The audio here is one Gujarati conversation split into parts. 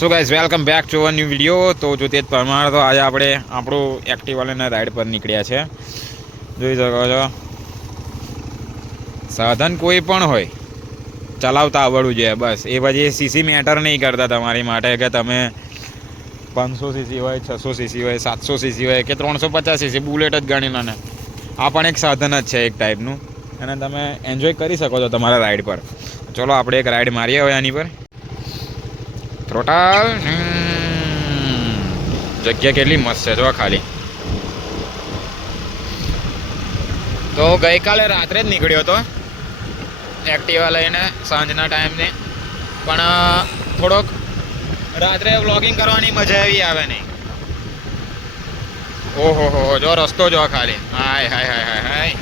So guys welcome back to a new video. તો જો તે જ પ્રમાણે તો આજે આપણે આપણું એક્ટિવાના રાઈડ પર નીકળ્યા છે. જોઈ શકો છો, સાધન કોઈ પણ હોય ચલાવતા આવડવું જોઈએ બસ. એ પછી સીસી મેટર નહીં કરતા તમારી માટે કે તમે 500 સીસી હોય, 600 સીસી હોય, 700 સીસી હોય કે 350 સીસી, બુલેટ જ ગણી લો ને, આ પણ એક સાધન જ છે એક ટાઈપનું, અને તમે એન્જોય કરી શકો છો તમારા રાઈડ પર. ચલો આપણે એક રાઈડ મારીએ હવે આની પર. થ્રોટલ જગ્યા કેટલી મસ્ત છે જો ખાલી. તો ગઈકાલે રાત્રે જ નીકળ્યો હતો એક્ટિવા લઈને સાંજના ટાઈમને, પણ થોડોક રાત્રે વ્લોગિંગ કરવાની મજા એવી આવે નહીં. ઓહો હો, જો રસ્તો જો ખાલી, હાય હાય હાય હાય હાય.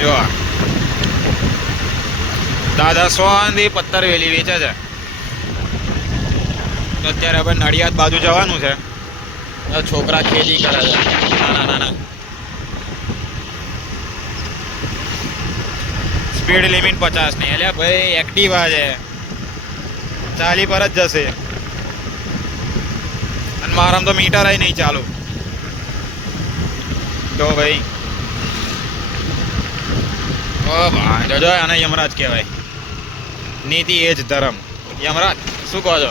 જો દાદા સોંધી પથ્થર વેલી વેચે છે. તો અત્યારે હવે નડિયાદ બાજુ જવાનું છે. છોકરા ખેતી કરે છે નાના નાના. સ્પીડ લિમિટ 50 નહીં. એટલે ભાઈ એક્ટિવા છે, 40 પર જ જશે. અને મારામાં તો મીટર નહીં ચાલુ. તો ભાઈ ઓ ભાઈ જોજો, આને યમરાજ કહેવાય. નીતિ એ જ ધર્મ. યમરાજ શું કહો છો?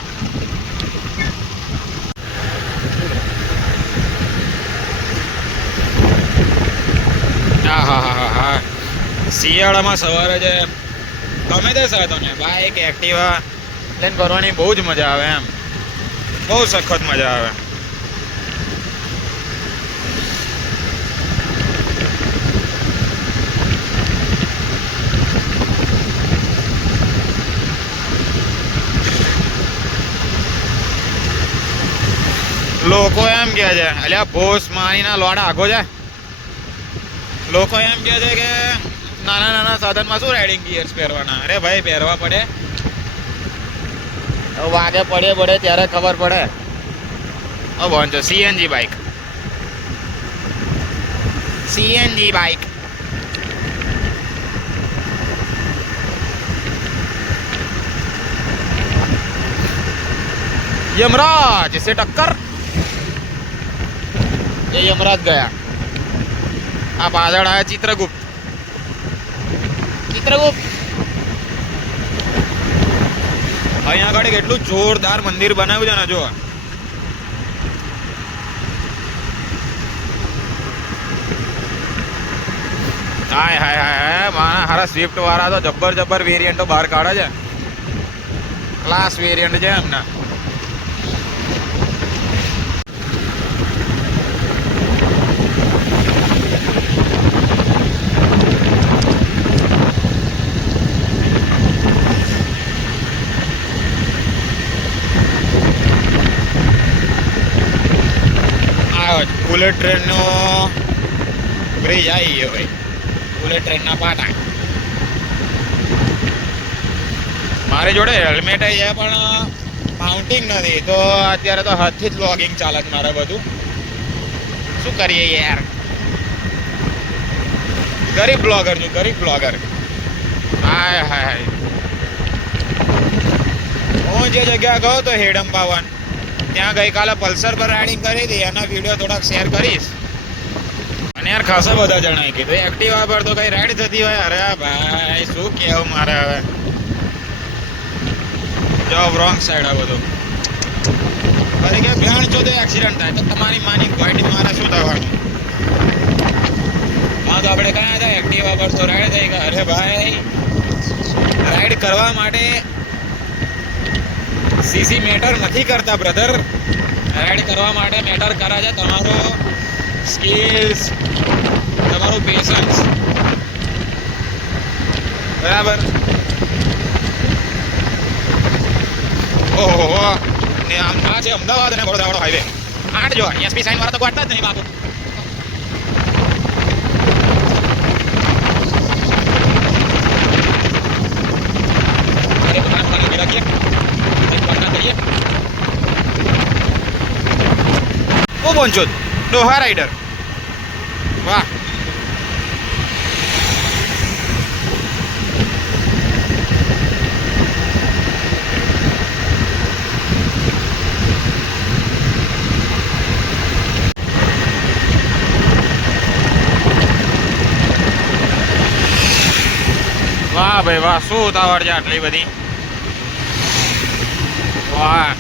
હા હા હા હા. શિયાળામાં સવારે જે ગમે તે સાધન બાઈક એક્ટિવા લઈને ફરવાની બહુ જ મજા આવે. એમ બહુ સખત મજા આવે. લોકો એમ કહે છે, અલ્યા ભોસ મારીના લોડા આગો છે. લોકો એમ કહે છે કે નાના નાના સાધનમાં શું રાઇડિંગ ગિયર્સ પહેરવાના? અરે ભાઈ પહેરવા પડે, વાગે પડે પડે ત્યારે ખબર પડે. વાંચો CNG bike, CNG bike. Yamraj से टक्कर. ये यमराज गया. આ પાછળ આયા ચિત્રગુપ્ત. ચિત્રગુપ્ત અહીંયા આગળ કેટલું જોરદાર મંદિર બનાવ્યું છે ને જો. હાય હાય હાય. મારા હારા સ્વિફ્ટ વાળા તો જબ્બર જબ્બર વેરિયન્ટો બહાર કાઢે છે. ક્લાસ વેરિયન્ટ છે એમના. બુલેટ ટ્રેનનો બ્રિજ આવી ગયો ભાઈ. બુલેટ ટ્રેનના પાટા. મારી જોડે હેલ્મેટ છે પણ માઉન્ટિંગ નથી, તો અત્યારે તો હાથથી જ લોગિંગ ચાલે છે મારે બધું. શું કરીએ યાર, ગરીબ બ્લોગર છું, ગરીબ બ્લોગર. હાય હાય. હું જે જગ્યા ગયો તો હેડમ પાવન, ત્યાં ગઈકાલે પલ્સર પર રાઇડિંગ કરી હતી. એના વિડીયો થોડાક શેર કરીશ. અને યાર ખાસા બધા જણાય કીધું એક્ટિવા પર તો કઈ રાઈડ થતી હોય. અરે ભાઈ શું કહેવું મારે હવે. જો રોંગ સાઈડ આ બધું. અરે કે ભેણ છો તો એક્સિડન્ટ થાય તો તમારી માની ગાડી મારે શું થવાનું? હા તો આપણે કયા હતા એક્ટિવા પર તો રાઈડ થઈ ગયા. અરે ભાઈ રાઈડ કરવા માટે સીસી મેટર નથી કરતા બ્રધર. રાઈડ કરવા માટે મેટર કરે છે તમારો સ્કિલ્સ, તમારું પેશન્સ. બરાબર. ઓહો, ને આમ આ છે અમદાવાદ અને વડોદરાવાળો હાઈવે. 8 જો એસપી સાઈન વાળા તો ગોઠતા જ નહીં બાપુ. બોંચોદ ડોહા રાઈડર. વાહ. વાહ ભાઈ વાહ, શું ઉતાવળ છે આટલી બધી. વાહ.